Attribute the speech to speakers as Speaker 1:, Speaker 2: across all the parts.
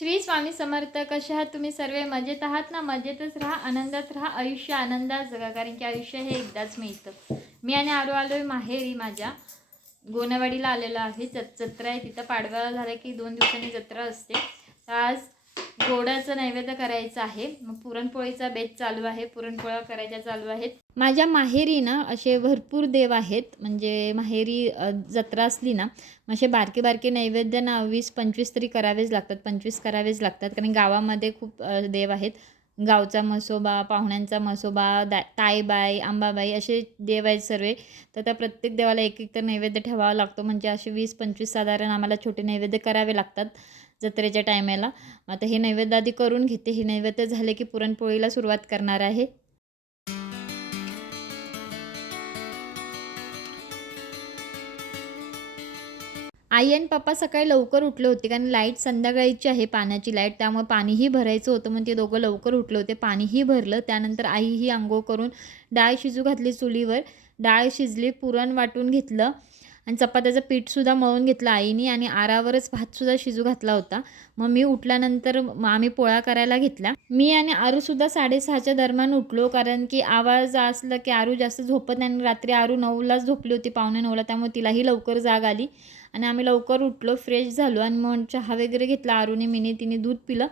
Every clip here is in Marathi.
Speaker 1: श्री स्वामी समर्थ कसे आहात तुम्ही सर्व? मजेत आहात ना? मजेतच राहा आनंदात राहा आयुष्य आनंदात जगा कारण की आयुष्य हे एकदाच मिळतं. मी आणि आरो आलो आहे माहेरी माझ्या. गोनवाडीला आलेलो आहे. जत जत्रा आहे तिथं पाडव्याला झालं की दोन दिवसांनी जत्रा असते. तर आज गोडाचं नैवेद्य करायचं आहे. मग पुरणपोळीचा बेत चालू आहे. पुरणपोळ्या करायच्या चालू आहेत. माझ्या माहेरी ना असे भरपूर देव आहेत. म्हणजे माहेरी जत्रा असली ना असे बारके बारके नैवेद्य ना वीस पंचवीस तरी करावेच लागतात. पंचवीस करावेच लागतात. कारण गावामध्ये खूप देव आहेत. गावचा मसोबा पाहुण्यांचा मसोबा दा ताईबाई आंबाबाई असे देव आहेत सर्व. तर त्या प्रत्येक देवाला एक एक तर नैवेद्य ठेवावा लागतो. म्हणजे असे वीस पंचवीस साधारण आम्हाला छोटे नैवेद्य करावे लागतात. जत्रेच्या टायमाला. आता हे नैवेद्य आधी करून घेते. हे नैवेद्य झाले की पुरणपोळीला सुरुवात करणार आहे. आई आणि पप्पा सकाळी लवकर उठले होते कारण लाइट संध्याकाळीची आहे पाण्याची लाइट. त्यामुळे पाणीही भरायचं होतं. मग ते दोघं लवकर उठले होते. पाणीही भरलं. त्यानंतर आईही आंघोळ करून डाळ शिजू घातली चुलीवर. डाळ शिजली पुरण वाटून घेतलं. आणि चपात्याचं पीठसुद्धा मळून घेतलं आईनी आणि आरावरच भातसुद्धा शिजू घातला होता. मग मी उठल्यानंतर आम्ही पोळा करायला घेतला मी आणि आरूसुद्धा साडेसहाच्या दरम्यान उठलो कारण की आवाज असला की आरू जास्त झोपत नाही आणि रात्री आरू नऊलाच झोपली होती पावणे नऊला. त्यामुळे तिलाही लवकर जाग आली आणि आम्ही लवकर उठलो फ्रेश झालो आणि मग चहा वगैरे घेतला आरूने मिनी तिने दूध पिलं.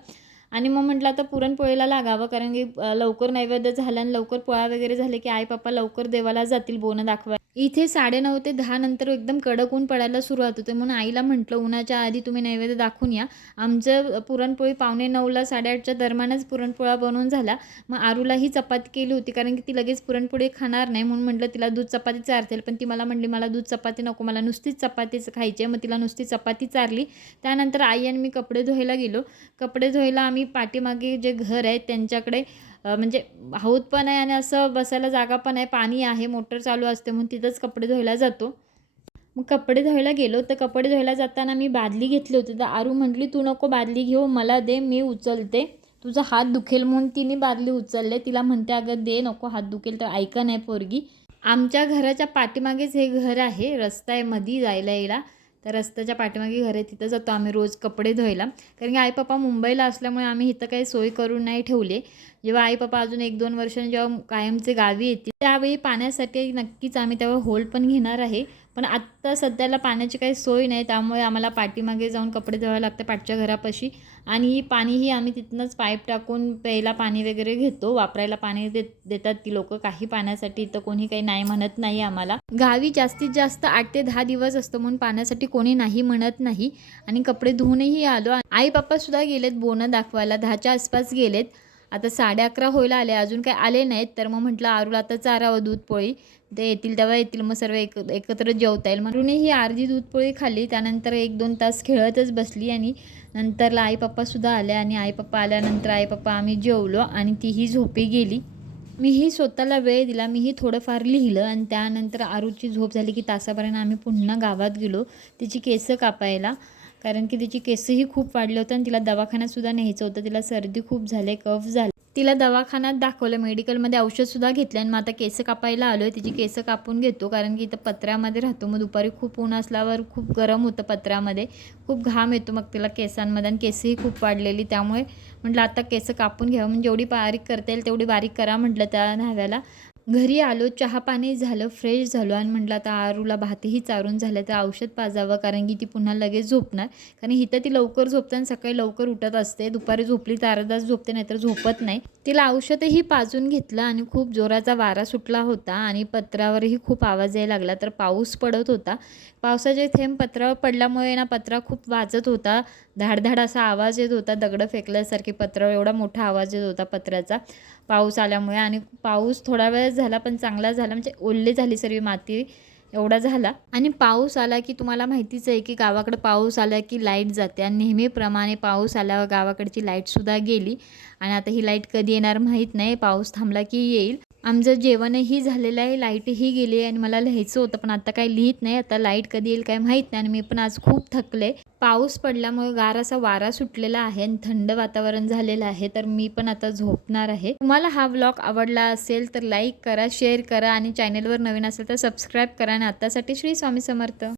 Speaker 1: आणि मग म्हटलं आता पुरणपोळीला लागावं कारण की लवकर नैवेद्य झालं आणि लवकर पोळा वगैरे झाले की आई पप्पा लवकर देवाला जातील बोनं दाखवायला. इथे साडेनऊ ते दहा नंतर एकदम कडक ऊन पडायला सुरुवात होते. म्हणून आईला म्हटलं उन्हाच्या आधी तुम्ही नैवेद्य दाखवून या. आमचं पुरणपोळी पावणे नऊला साडेआठच्या दरम्यानच पुरणपोळा बनवून झाला. मग आरूलाही चपाती केली होती कारण की ती लगेच पुरणपोळी खाणार नाही. म्हणून म्हटलं तिला दूध चपाती चारतील. पण ती मला म्हणली मला दूध चपाती नको मला नुसतीच चपातीच खायची आहे. मग तिला नुसती चपाती चारली. त्यानंतर आई आणि मी कपडे धुवायला गेलो. कपडे धुवायला आम्ही पाठीमागे जे घर आहे त्यांच्याकडे म्हणजे हौद पण आहे आणि असं बसायला जागा पण आहे. पाणी आहे मोटर चालू असते म्हणून तिथंच कपडे धुवायला जातो. मग कपडे धुवायला गेलो तर कपडे धुवायला जाताना मी बादली घेतली होती. तर आरू म्हटली तू नको बादली घेऊ मला दे मी उचलते. तुझा हात दुखेल म्हणून तिने बादली उचलले. तिला म्हणते अगं दे नको हात दुखेल तर ऐका नाही पोरगी. आमच्या घराच्या पाठीमागेच हे घर आहे. रस्ता आहे मधी जायला यायला. तर रस्त्याच्या पाठीमागे घर आहे तिथं जातो आम्ही रोज कपडे धुवायला. कारण की आई पप्पा मुंबईला असल्यामुळे आम्ही इथं काही सोय करून नाही ठेवले. जेव्हा आई पप्पा अजून एक दोन वर्षांनी जेव्हा कायमचे गावी येतील त्यावेळी पाण्यासाठी नक्कीच आम्ही तेव्हा होल्ड पण घेणार आहे. पण आत्ता सध्याला पाण्याची काही सोय नाही त्यामुळे आम्हाला पाठीमागे जाऊन कपडे धुवायला लागते पाठच्या घरापाशी. आणि ही पाणीही आम्ही तिथनंच पाईप टाकून प्यायला पाणी वगैरे घेतो. वापरायला पाणी देत देतात ती लोक. काही पाण्यासाठी तर कोणी काही नाही म्हणत नाही आम्हाला. गावी जास्तीत जास्त आठ ते दहा दिवस असतो म्हणून पाण्यासाठी कोणी नाही म्हणत नाही. आणि कपडे धुवूनही आलो. आई पप्पासुद्धा गेलेत बोनं दाखवायला. दहाच्या आसपास गेलेत. आता साडे अकरा होईल आले अजून काही आले नाहीत तर मग म्हटलं आरूला आता चारावं दूध पोळी. ते येतील तेव्हा येतील मग सर्व एक एकत्र जेवता येईल. म्हणून ही अर्धी दूध पोळी खाल्ली त्यानंतर एक दोन तास खेळतच बसली आणि नंतरला आई पप्पासुद्धा आले आणि आई पप्पा आल्यानंतर आई पप्पा आम्ही जेवलो आणि तीही झोपी गेली. मीही स्वतःला वेळ दिला मीही थोडंफार लिहिलं आणि त्यानंतर आरूची झोप झाली की तासापर्यंत आम्ही पुन्हा गावात गेलो तिची केसं कापायला. कारण की तिची केसही खूप वाढले होते आणि तिला दवाखान्यातसुद्धा न्यायचं होतं. तिला सर्दी खूप झाले कफ झाले. तिला दवाखान्यात दाखवलं मेडिकलमध्ये औषधसुद्धा घेतलं आणि मग आता केस कापायला आलो आहे तिची केस कापून घेतो कारण की इथं पत्र्यामध्ये राहतो. मग दुपारी खूप ऊन असल्यावर खूप गरम होतं पत्र्यामध्ये. खूप घाम येतो मग तिला केसांमध्ये आणि केसही खूप वाढलेली. त्यामुळे म्हटलं आता केस कापून घ्यावं. म्हणजे जेवढी बारीक करता येईल तेवढी बारीक करा म्हटलं त्या न्हाव्याला. घरी आलो चहा पाणी झालं फ्रेश झालो आणि म्हटलं आता आरूला भातही चारून झालं तर औषध पाजावं कारण की ती पुन्हा लगेच झोपणार. कारण इथं ती लवकर झोपते आणि सकाळी लवकर उठत असते. दुपारी झोपली तर अर्धा तास झोपते नाहीतर झोपत नाही. तिला औषधही पाजून घेतलं आणि खूप जोराचा वारा सुटला होता आणि पत्रावरही खूप आवाज यायला लागला. तर पाऊस पडत होता. पावसाचे थेंब पत्रावर पडल्यामुळे ना पत्रा खूप वाजत होता. धाडधाड असा आवाज येत होता. दगडं फेकल्यासारखे पत्रावर एवढा मोठा आवाज येत होता पत्र्याचा पाऊस आल्यामुळे आणि पाऊस थोडा वेळ झाला पण चांगला झाला म्हणजे ओल्ली झाली सर्व माती एवढा झाला. आणि पाऊस आला की तुम्हाला माहितीच आहे की गावाकडे पाऊस आला की लाइट जाते आणि नेहमीप्रमाणे पाऊस आल्यावर गावाकडची लाईटसुद्धा गेली. आणि आता ही लाइट कधी येणार माहीत नाही पाऊस थांबला की येईल. आमचं जेवणही झालेलं आहे लाईटही गेली आहे आणि मला लिहायचं होतं पण आता काही लिहित नाही. आता लाइट कधी येईल काय माहीत नाही आणि मी पण आज खूप थकले. पाऊस पडल्यामुळे गार असा वारा सुटलेला आहे आणि थंड वातावरण झालेलं आहे तर मी पण आता झोपणार आहे. तुम्हाला हा व्लॉग आवडला असेल तर लाईक करा शेअर करा आणि चॅनलवर नवीन असेल तर सबस्क्राईब करा आणि आत्तासाठी श्री स्वामी समर्थ.